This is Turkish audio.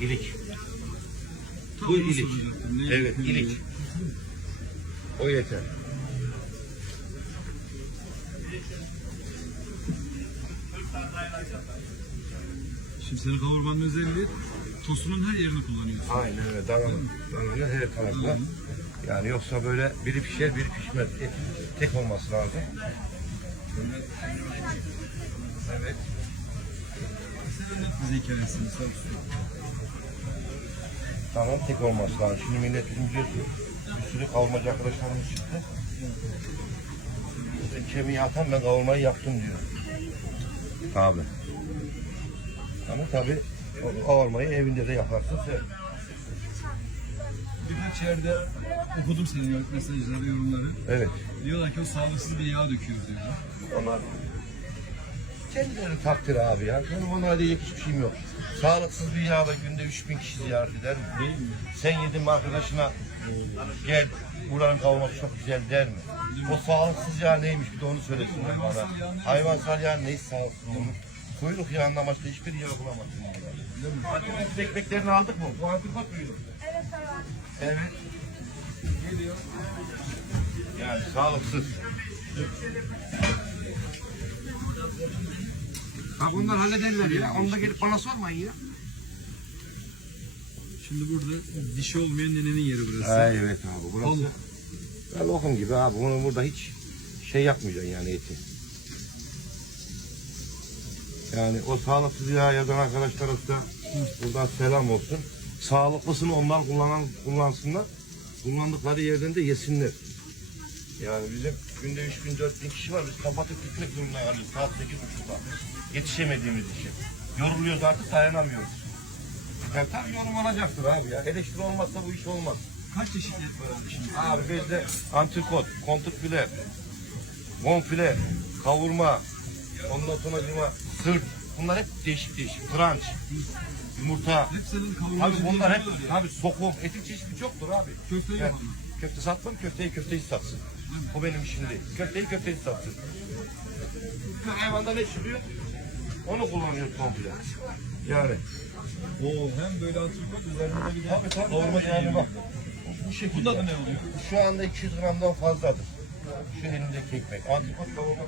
İlik. Bu ilik. Evet, ilik. O yeter. Şimdi senin kavurmanın özelliği tostunun her yerini kullanıyorsun. Aynen öyle. Önüne her tarafta. Yani yoksa böyle biri pişer, biri pişmez. Et tek olması lazım. Evet. Sen anlat bize hikayesini sağ olsun. Tamam tek olması lazım. Şimdi millet biliyorsun. Bir sürü kavurmacı arkadaşlarımız çıktı. İşte kemiği atan ben kavurmayı yaptım diyor. Abi. Ama tabii o kavurmayı evinde de yaparsın sen. Birkaç yerde okudum senin mesajları, yorumları. Evet. Diyorlar ki o sağlıksız bir yağ döküyor diyorlar. Onlar kendileri takdir abi ya. Benim onlara diyecek hiçbir şeyim yok. Sağlıksız bir yağda günde 3000 kişi ziyaret eder mi? Değil mi? Sen yedin mi arkadaşına gel buranın kavurması çok güzel der mi? O sağlıksız yağ neymiş bir de onu söylesinler bana. Hayvansal yağ neyse sağlıksız onun. Kuyruk yağından başka hiçbir yağ bulamazsın. Hadi biz ekmeklerini aldık mı? Bu antrikot muydu? Evet. Geliyor. Yani sağlıksız. Bak onlar hallederler ya. Onu da gelip bana sormayın ya. Şimdi burada dişi olmayan nenenin yeri burası. Ay evet abi burası. Oğlum. Ya lokum gibi abi. Bunu burada hiç şey yapmayacaksın yani eti. Yani o sağlıksız yağ yazan arkadaşlara da buradan selam olsun. Sağlıklısını onlar kullanan kullansınlar. Kullandıkları yerden de yesinler. Yani bizim günde 3 bin 4 bin kişi var. Biz kapatıp gitmek zorunda kalıyoruz. Saat 8.30'da. Yetişemediğimiz için. Yoruluyoruz artık dayanamıyoruz. Yani tabii yorum olacaktır abi ya. Eleştiri olmazsa bu iş olmaz. Kaç çeşit et var abi şimdi? Abi bizde antrikot, kontrfile, bonfile, kavurma, ondan sonra cuma, sırt. Bunlar hep değişik değişik. Crunch, yumurta. Hep senin kavurmacı Abi bunlar hep abi sokum. Etin çeşidi çoktur abi. Köfteyi Yani yapalım. köfte satmam, köfteyi köfteyi satsın. O benim işim değil. Köfteyi köfteyi satsın. Hayvanda ne çıkıyor? Onu kullanıyor komple. Yani. Oo, hem böyle antrikot üzerinde de bir de Tabii tabii. kavurma yani bak. Bu şekilde. Bunda da ne oluyor? Şu anda 200 gramdan fazladır. Şu elimdeki ekmek. Antrikot kavurma